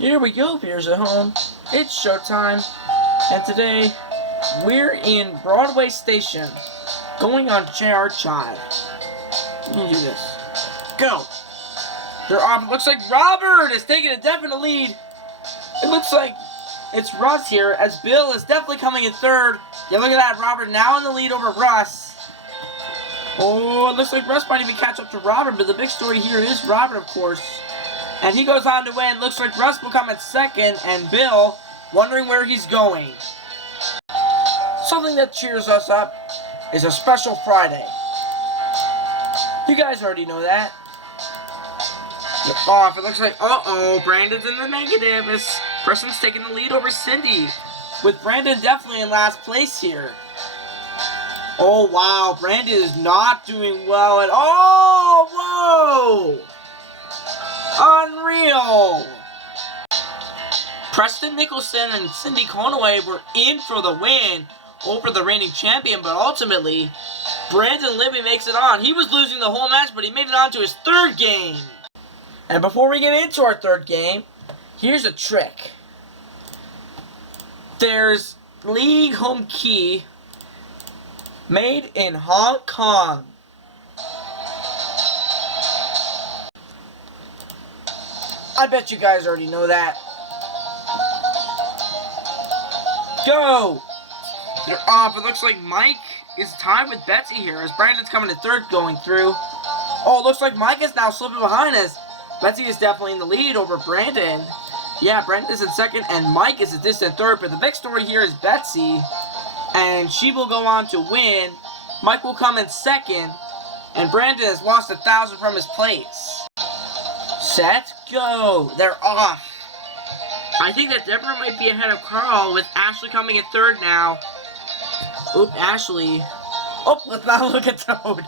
Here we go, viewers at home. It's showtime, and today we're in Broadway Station, going on JR Chive. Let me do this. Go. They're off. It looks like Robert is taking a definite lead. It looks like it's Russ here, as Bill is definitely coming in third. Yeah, look at that. Robert now in the lead over Russ. Oh, it looks like Russ might even catch up to Robert, but the big story here is Robert, of course. And he goes on to win. Looks like Russ will come in second, and Bill wondering where he's going. Something that cheers us up is a special Friday. You guys already know that. They're off. It looks like, Brandon's in the negative as Preston's taking the lead over Cindy, with Brandon definitely in last place here. Oh, wow. Brandon is not doing well at all. Whoa! Unreal! Preston Nicholson and Cindy Conaway were in for the win over the reigning champion, but ultimately, Brandon Libby makes it on. He was losing the whole match, but he made it on to his third game. And before we get into our third game, here's a trick. There's League Home Key made in Hong Kong. I bet you guys already know that. Go! They're off. It looks like Mike is tied with Betsy here as Brandon's coming in third going through. Oh, it looks like Mike is now slipping behind us. Betsy is definitely in the lead over Brandon. Yeah, Brandon is in second and Mike is a distant third. But the big story here is Betsy, and she will go on to win. Mike will come in second, and Brandon has lost 1,000 from his place. Set, go. They're off. I think that Deborah might be ahead of Carl with Ashley coming in third now. Oop, Ashley. Oh, let's not look at Toad.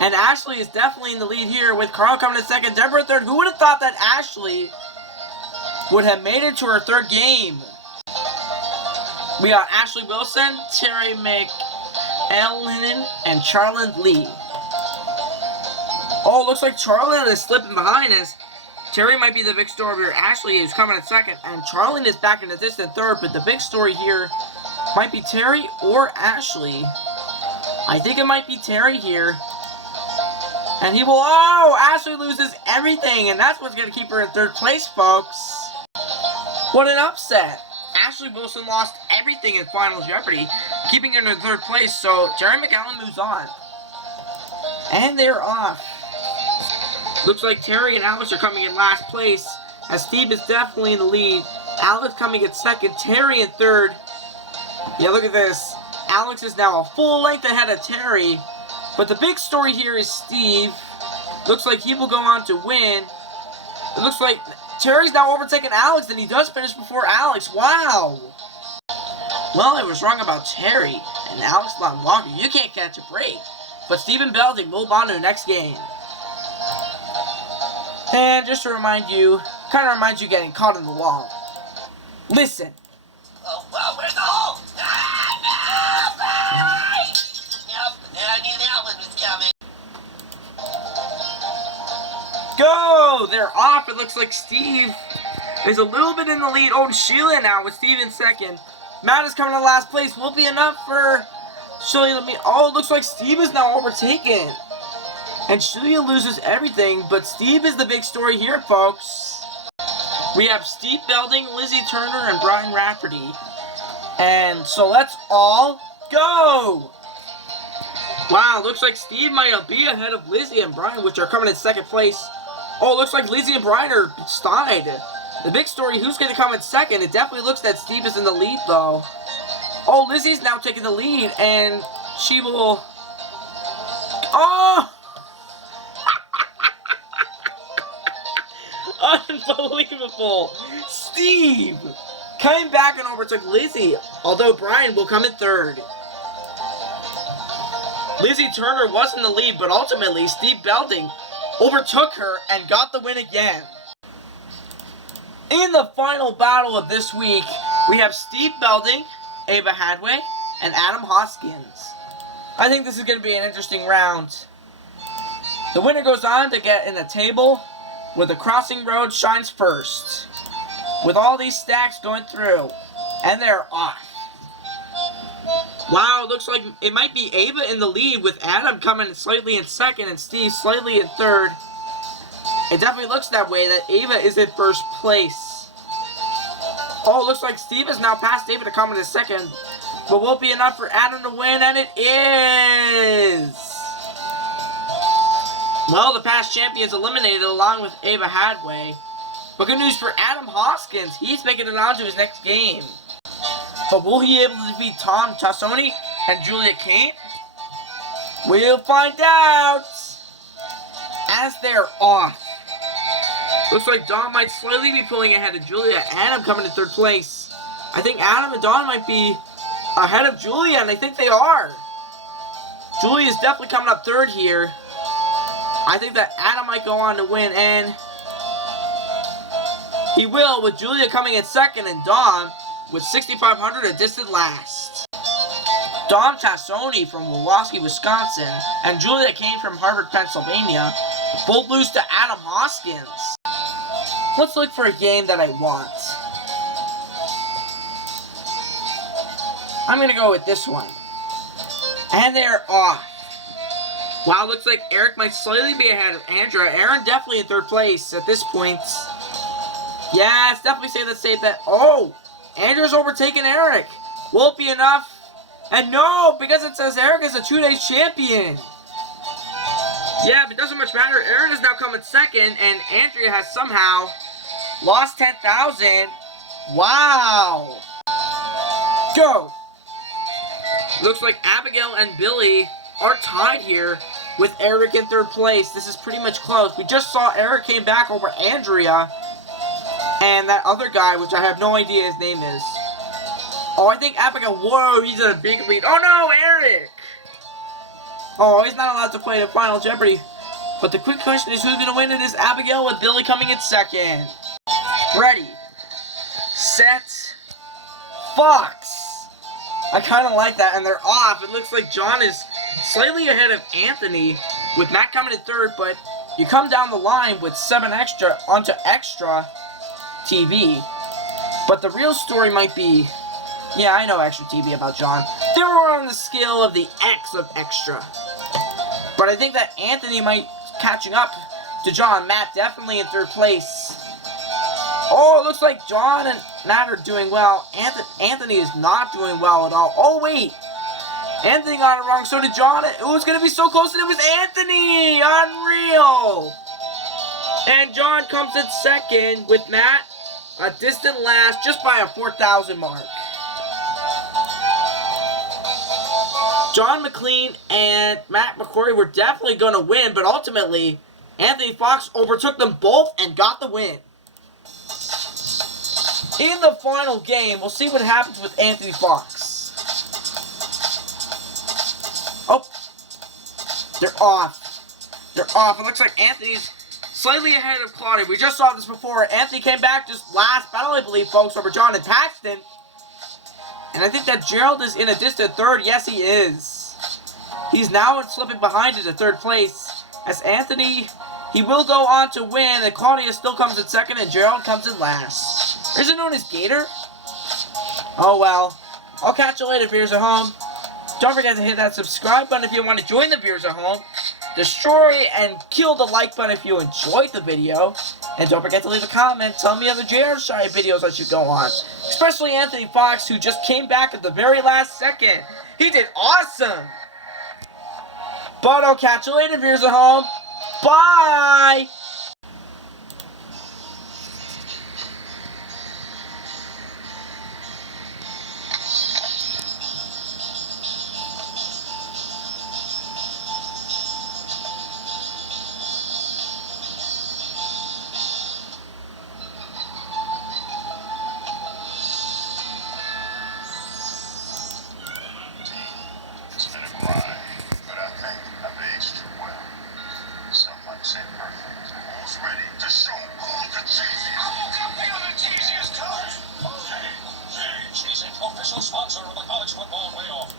And Ashley is definitely in the lead here with Carl coming in second, Deborah in third. Who would have thought that Ashley would have made it to her third game? We got Ashley Wilson, Terry McElhenney, and Charlene Lee. Oh, looks like Charlene is slipping behind us. Terry might be the big story here. Ashley is coming in second, and Charlene is back in the distant third, but the big story here might be Terry or Ashley. I think it might be Terry here. And he will, Ashley loses everything, and that's what's going to keep her in third place, folks. What an upset. Ashley Wilson lost everything in Final Jeopardy, keeping her in third place, so Terry McAllen moves on. And they're off. Looks like Terry and Alex are coming in last place, as Steve is definitely in the lead. Alex coming in second, Terry in third. Yeah, look at this. Alex is now a full length ahead of Terry. But the big story here is Steve. Looks like he will go on to win. It looks like Terry's now overtaken Alex, and he does finish before Alex. Wow. Well, I was wrong about Terry and Alex Walker. You can't catch a break. But Stephen Belding will move on to the next game. And just to remind you, kind of reminds you getting caught in the wall. Listen. Oh, where's the hole? Yep, I knew that one was coming. Go! They're off. It looks like Steve is a little bit in the lead. Oh, Sheila now with Steve in second. Matt is coming in last place. Will be enough for Sheila. Oh, it looks like Steve is now overtaken. And Sheila loses everything, but Steve is the big story here, folks. We have Steve Belding, Lizzie Turner, and Brian Rafferty. And so let's all go! Wow, looks like Steve might be ahead of Lizzie and Brian, which are coming in second place. Oh, looks like Lizzie and Brian are tied. The big story, who's going to come in second? It definitely looks that Steve is in the lead, though. Oh, Lizzie's now taking the lead, and she will... Oh! Unbelievable! Steve came back and overtook Lizzie, although Brian will come in third. Lizzie Turner was in the lead, but ultimately Steve Belding overtook her and got the win again. In the final battle of this week, we have Steve Belding, Ava Hadway, and Adam Hoskins. I think this is going to be an interesting round. The winner goes on to get in a table where the crossing road shines first. with all these stacks going through. And they're off. Wow, it looks like it might be Ava in the lead with Adam coming slightly in second and Steve slightly in third. It definitely looks that way, that Ava is in first place. Oh, it looks like Steve has now passed Ava to come in second. But won't be enough for Adam to win, and it is! Well, the past champion's eliminated along with Ava Hadway. But good news for Adam Hoskins. He's making it on to his next game. But will he be able to defeat Tom Tassoni and Julia Kane? We'll find out as they're off. Looks like Don might slightly be pulling ahead of Julia. Adam coming in third place. I think Adam and Don might be ahead of Julia, and I think they are. Julia's definitely coming up third here. I think that Adam might go on to win, and he will, with Julia coming in second and Dom with 6,500 a distant last. Dom Tassoni from Milwaukee, Wisconsin, and Julia Kane from Harvard, Pennsylvania, both lose to Adam Hoskins. Let's look for a game that I want. I'm going to go with this one. And they're off. Wow, looks like Eric might slightly be ahead of Andrea. Aaron definitely in third place at this point. Yeah, it's definitely safe to say that. Oh, Andrea's overtaken Eric. Will it be enough? And no, because it says Eric is a 2-day champion. Yeah, but it doesn't much matter. Aaron is now coming second, and Andrea has somehow lost 10,000. Wow. Go. Looks like Abigail and Billy are tied here with Eric in third place. This is pretty much close. We just saw Eric came back over Andrea and that other guy, which I have no idea his name is. Oh, I think Abigail. Whoa, he's in a big lead. Oh no, Eric! Oh, he's not allowed to play the Final Jeopardy. But the quick question is, who's going to win? It is Abigail with Billy coming in second. Ready, set, Fox. I kind of like that, and they're off. It looks like John is slightly ahead of Anthony with Matt coming in third, but you come down the line with 7 extra onto extra TV. But the real story might be, yeah, I know extra TV about John. They were on the scale of the X of extra. But I think that Anthony might catching up to John. Matt definitely in third place. Oh, it looks like John and Matt are doing well. Anthony is not doing well at all. Oh, wait. Anthony got it wrong. So did John. It was going to be so close, and it was Anthony. Unreal. And John comes in second with Matt a distant last just by a 4,000 mark. John McLean and Matt McCrory were definitely going to win, but ultimately, Anthony Fox overtook them both and got the win. In the final game, we'll see what happens with Anthony Fox. Oh, they're off. They're off. It looks like Anthony's slightly ahead of Claudia. We just saw this before. Anthony came back just last battle, I believe, folks, over John and Paxton. And I think that Gerald is in a distant third. Yes, he is. He's now slipping behind into third place. As Anthony, he will go on to win. And Claudia still comes in second, and Gerald comes in last. Is it known as Gator? Oh, well. I'll catch you later, Viewers at Home. Don't forget to hit that subscribe button if you want to join the Viewers at Home. Destroy and kill the like button if you enjoyed the video. And don't forget to leave a comment. Tell me other JR Shy videos I should go on. Especially Anthony Fox, who just came back at the very last second. He did awesome. But I'll catch you later, Viewers at Home. Bye! Official sponsor of the college football playoff.